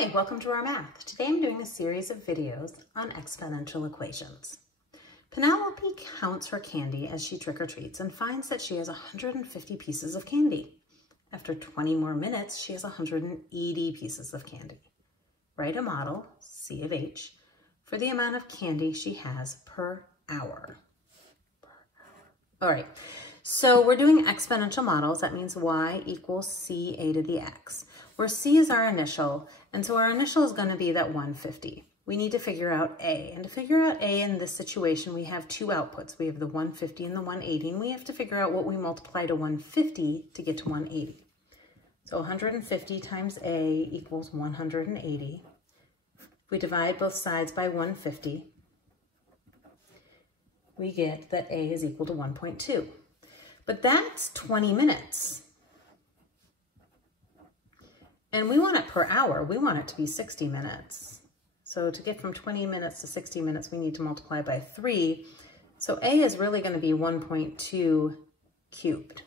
Hi, welcome to our math. Today I'm doing a series of videos on exponential equations. Penelope counts her candy as she trick-or-treats and finds that she has 150 pieces of candy. After 20 more minutes, she has 180 pieces of candy. Write a model, C of H, for the amount of candy she has per hour. All right, so we're doing exponential models. That means y equals ca to the x, where c is our initial, and so our initial is going to be that 150. We need to figure out a, and to figure out a in this situation, we have two outputs. We have the 150 and the 180, and we have to figure out what we multiply to 150 to get to 180. So 150 times a equals 180. We divide both sides by 150. We get that a is equal to 1.2. But that's 20 minutes. And we want it per hour. We want it to be 60 minutes. So to get from 20 minutes to 60 minutes, we need to multiply by 3. So a is really going to be 1.2 cubed.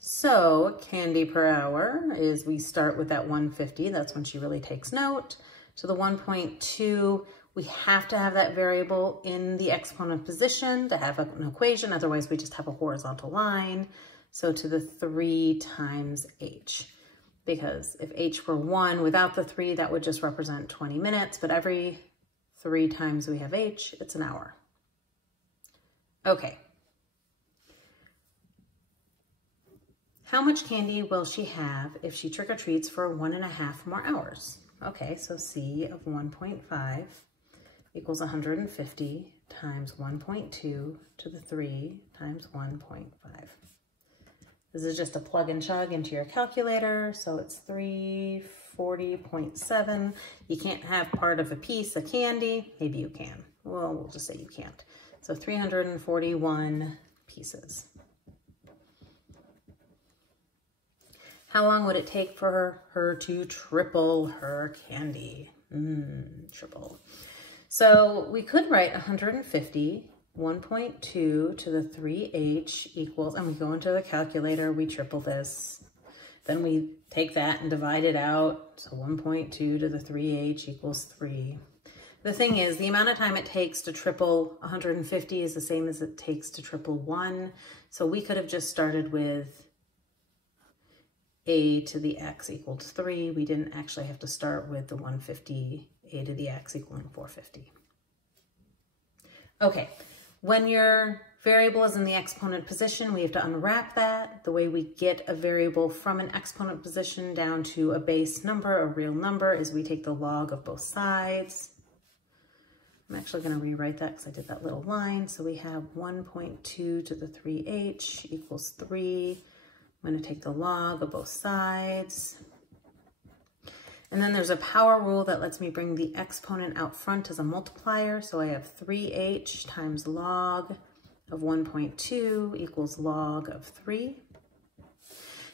So candy per hour is, we start with that 150. That's when she really takes note. So the 1.2, we have to have that variable in the exponent position to have an equation. Otherwise, we just have a horizontal line. So to the 3 times h. Because if h were 1 without the 3, that would just represent 20 minutes. But every 3 times we have h, it's an hour. Okay. How much candy will she have if she trick-or-treats for 1.5 more hours? Okay, so c of 1.5 equals 150 times 1.2 to the 3 times 1.5. This is just a plug and chug into your calculator, so it's 340.7. You can't have part of a piece of candy. Maybe you can. Well, we'll just say you can't. So 341 pieces. How long would it take for her to triple her candy? Triple. So we could write 150, 1.2 to the 3h equals, and we go into the calculator, we triple this. Then we take that and divide it out. So 1.2 to the 3h equals 3. The thing is, the amount of time it takes to triple 150 is the same as it takes to triple 1. So we could have just started with a to the x equals 3. We didn't actually have to start with the 150, a to the x equaling 450. Okay, when your variable is in the exponent position, we have to unwrap that. The way we get a variable from an exponent position down to a base number, a real number, is we take the log of both sides. I'm actually going to rewrite that because I did that little line. So we have 1.2 to the 3h equals 3. I'm going to take the log of both sides. And then there's a power rule that lets me bring the exponent out front as a multiplier. So I have 3h times log of 1.2 equals log of 3.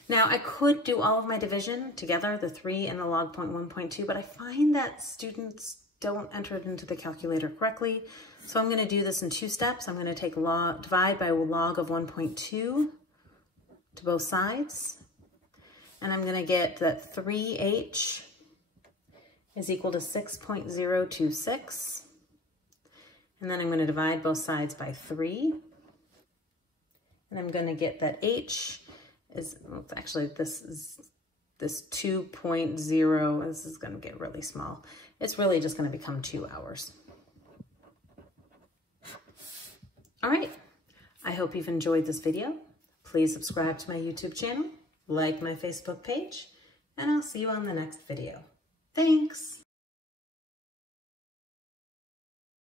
Now I could do all of my division together, the 3 and the log 1.2, but I find that students don't enter it into the calculator correctly. So I'm going to do this in 2 steps. I'm going to take divide by log of 1.2 to both sides. And I'm going to get that 3h is equal to 6.026. And then I'm going to divide both sides by 3. And I'm going to get that h is, well, actually this 2.0, this is going to get really small. It's really just going to become 2 hours. All right, I hope you've enjoyed this video. Please subscribe to my YouTube channel, like my Facebook page, and I'll see you on the next video. Thanks.